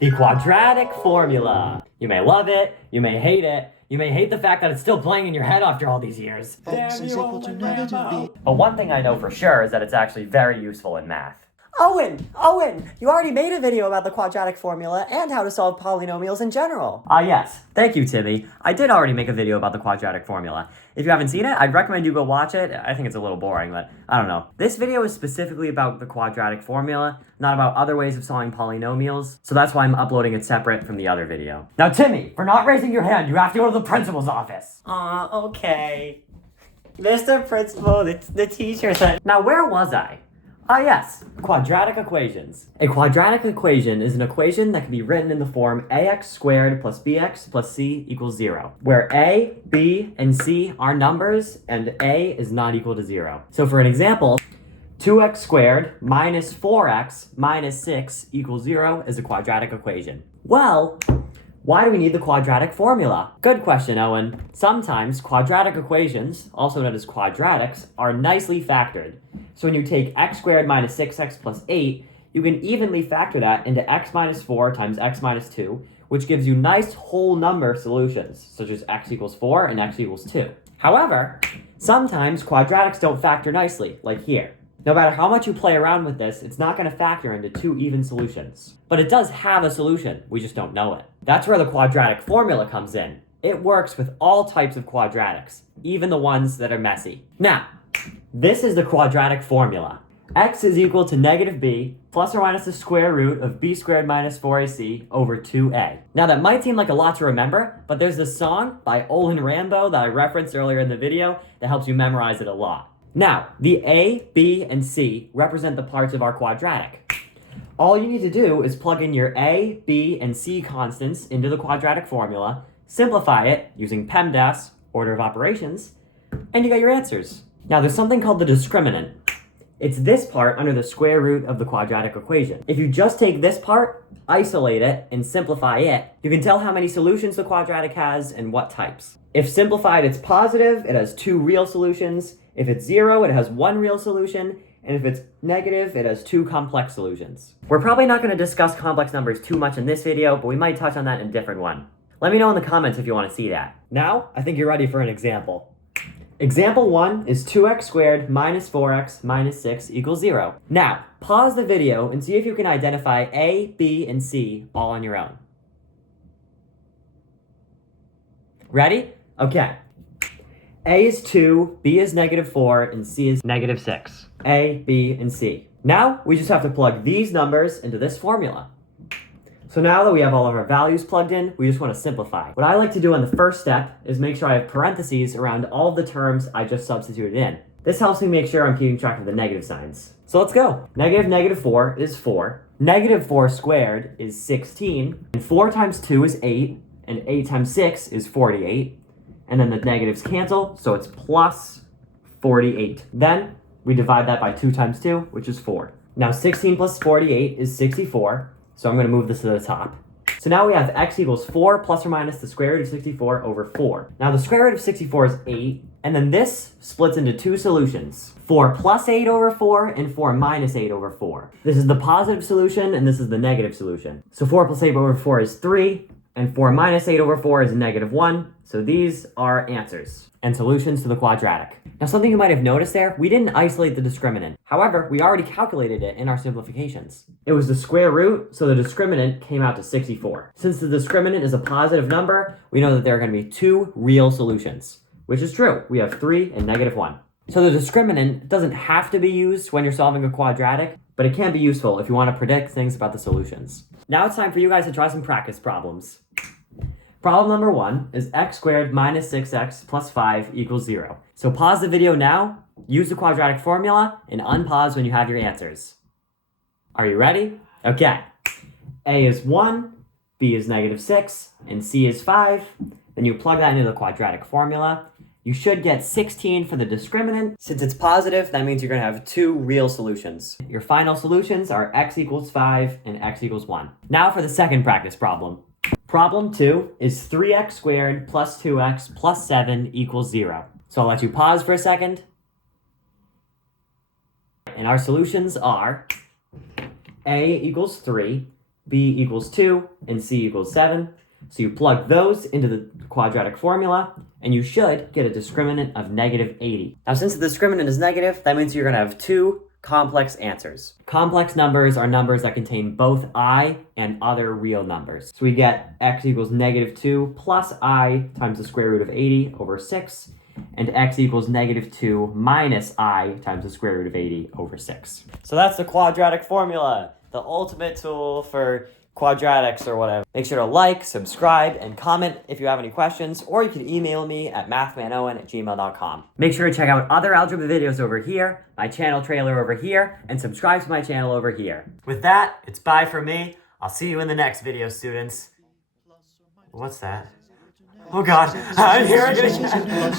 The quadratic formula. You may love it, you may hate it, you may hate the fact that it's still playing in your head after all these years. X is equal to negative b. But one thing I know for sure is that it's actually very useful in math. Owen, you already made a video about the quadratic formula and how to solve polynomials in general. Yes. Thank you, Timmy. I did already make a video about the quadratic formula. If you haven't seen it, I'd recommend you go watch it. I think it's a little boring, but I don't know. This video is specifically about the quadratic formula, not about other ways of solving polynomials, so that's why I'm uploading it separate from the other video. Now, Timmy, for not raising your hand, you have to go to the principal's office. Okay. Mr. Principal, the teacher said... Now, where was I? Yes, quadratic equations. A quadratic equation is an equation that can be written in the form ax squared plus bx plus c equals 0, where a, b, and c are numbers and a is not equal to 0. So for an example, 2x squared minus 4x minus 6 equals 0 is a quadratic equation. Well, why do we need the quadratic formula? Good question, Owen. Sometimes quadratic equations, also known as quadratics, are nicely factored. So when you take x squared minus 6x plus 8, you can evenly factor that into x minus 4 times x minus 2, which gives you nice whole number solutions, such as x equals 4 and x equals 2. However, sometimes quadratics don't factor nicely, like here. No matter how much you play around with this, it's not going to factor into two even solutions. But it does have a solution, we just don't know it. That's where the quadratic formula comes in. It works with all types of quadratics, even the ones that are messy. Now, this is the quadratic formula. X is equal to negative b plus or minus the square root of b squared minus 4ac over 2a. Now that might seem like a lot to remember, but there's this song by Olen Rambow that I referenced earlier in the video that helps you memorize it a lot. Now, the a, b, and c represent the parts of our quadratic. All you need to do is plug in your a, b, and c constants into the quadratic formula, simplify it using PEMDAS, order of operations, and you got your answers. Now, there's something called the discriminant. It's this part under the square root of the quadratic equation. If you just take this part, isolate it, and simplify it, you can tell how many solutions the quadratic has and what types. If simplified, it's positive, it has two real solutions. If it's 0, it has one real solution. And if it's negative, it has two complex solutions. We're probably not going to discuss complex numbers too much in this video, but we might touch on that in a different one. Let me know in the comments if you want to see that. Now, I think you're ready for an example. Example 1 is 2x squared minus 4x minus 6 equals 0. Now, pause the video and see if you can identify a, b, and c all on your own. Ready? Okay. A is 2, b is negative 4, and c is negative 6. A, b, and c. Now, we just have to plug these numbers into this formula. So now that we have all of our values plugged in, we just want to simplify. What I like to do on the first step is make sure I have parentheses around all of the terms I just substituted in. This helps me make sure I'm keeping track of the negative signs. So let's go. Negative 4 is 4. Negative 4 squared is 16. And 4 times 2 is 8. And 8 times 6 is 48. And then the negatives cancel, so it's plus 48. Then we divide that by 2 times 2, which is 4. Now 16 plus 48 is 64. So I'm going to move this to the top. So now we have x equals 4 plus or minus the square root of 64 over 4. Now the square root of 64 is 8, and then this splits into two solutions. 4 plus 8 over 4 and 4 minus 8 over 4. This is the positive solution, and this is the negative solution. So 4 plus 8 over 4 is 3, and 4 minus 8 over 4 is negative 1. So these are answers and solutions to the quadratic. Now something you might have noticed there, we didn't isolate the discriminant. However, we already calculated it in our simplifications. It was the square root, so the discriminant came out to 64. Since the discriminant is a positive number, we know that there are going to be two real solutions, which is true. We have 3 and negative 1. So the discriminant doesn't have to be used when you're solving a quadratic, but it can be useful if you want to predict things about the solutions. Now it's time for you guys to try some practice problems. Problem number 1 is x squared minus 6x plus 5 equals 0. So pause the video now, use the quadratic formula, and unpause when you have your answers. Are you ready? Okay. A is 1, b is negative 6, and c is 5. Then you plug that into the quadratic formula. You should get 16 for the discriminant. Since it's positive, that means you're going to have two real solutions. Your final solutions are x equals 5 and x equals 1. Now for the second practice problem. Problem 2 is 3x squared plus 2x plus 7 equals 0. So I'll let you pause for a second. And our solutions are a equals 3, b equals 2 and c equals 7. So you plug those into the quadratic formula, and you should get a discriminant of negative 80. Now, since the discriminant is negative, that means you're going to have two complex answers. Complex numbers are numbers that contain both I and other real numbers. So we get x equals negative 2 plus I times the square root of 80 over 6, and x equals negative 2 minus I times the square root of 80 over 6. So that's the quadratic formula, the ultimate tool for quadratics or whatever. Make sure to like, subscribe, and comment if you have any questions, or you can email me at mathmanowen@gmail.com. Make sure to check out other algebra videos over here, my channel trailer over here, and subscribe to my channel over here. With that, it's bye from me. I'll see you in the next video, students. What's that? Oh God, I'm here again.